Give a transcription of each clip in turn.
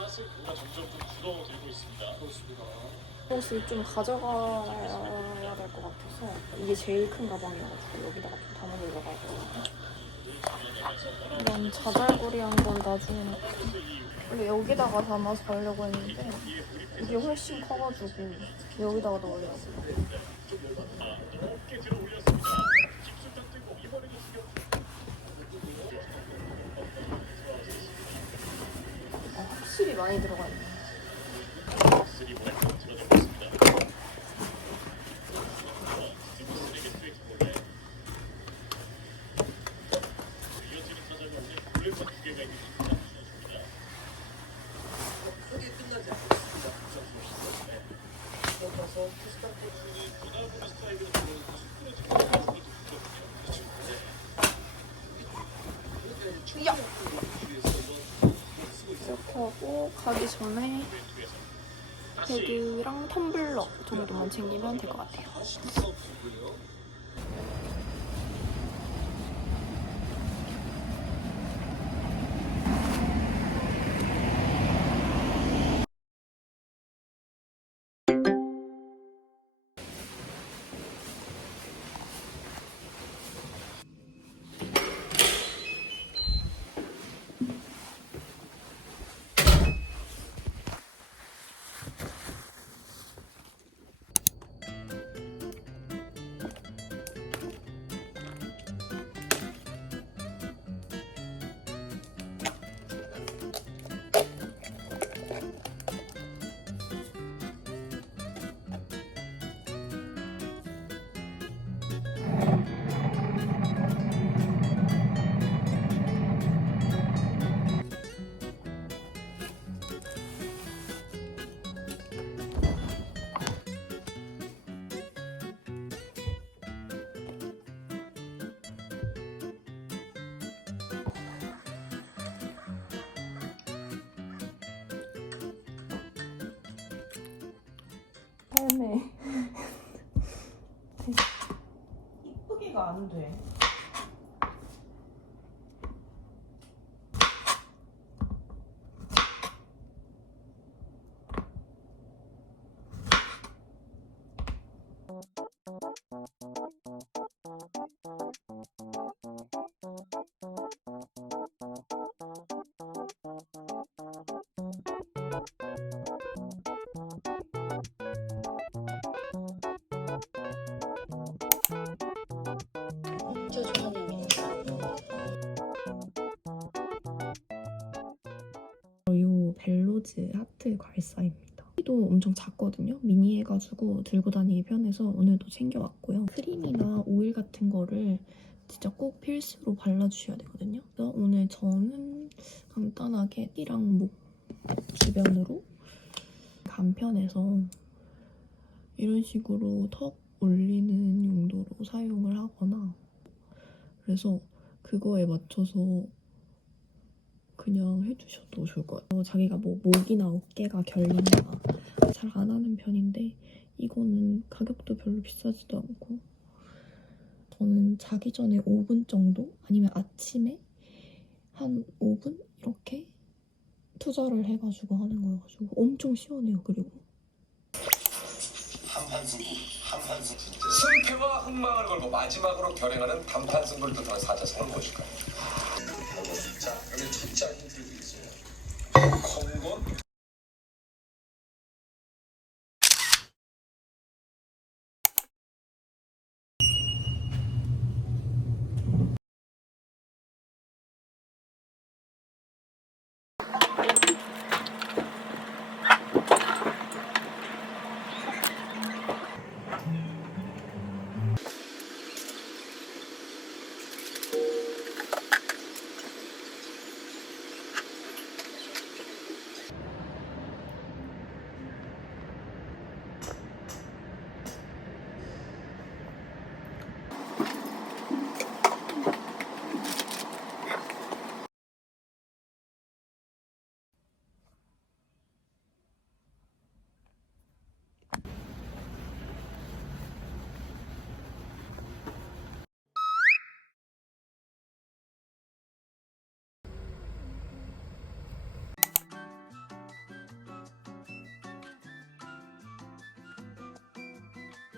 사실 그가 점점 좀 줄어들고 있습니다. 그렇습니다. 옷을 좀 가져가야 될 것 같아서 이게 제일 큰 가방이어가지고 여기다가 좀 담아보려고 하고 이런 자잘구리한 건 나중에 원래 여기다가 담아서 가려고 했는데 이게 훨씬 커가지고 여기다가 넣으려고 아, 확실히 많이 들어가 있네. 야! 이렇게 하고 가기 전에 배드랑 텀블러 정도만 챙기면 될 것 같아요. 안 돼. 로즈 하트 괄사입니다. 도 엄청 작거든요. 미니해가지고 들고 다니기 편해서 오늘도 챙겨왔고요. 크림이나 오일 같은 거를 진짜 꼭 필수로 발라주셔야 되거든요. 그래서 오늘 저는 간단하게 띠랑 목 주변으로 간편해서 이런 식으로 턱 올리는 용도로 사용을 하거나 그래서 그거에 맞춰서 그냥 해주셔도 좋을 것 같아요. 자기가 뭐 목이나 어깨가 결린다 잘 안 하는 편인데 이거는 가격도 별로 비싸지도 않고 저는 자기 전에 5분 정도 아니면 아침에 한 5분 이렇게 투자를 해가지고 하는 거여가지고 엄청 시원해요. 그리고 한판 승패와 흥망을 걸고 마지막으로 결행하는 단판 승부를 뜻하는 사자성은 무엇일까요? 자, 여기 진짜 힌트를 드리겠습니다. 콩곤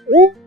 오?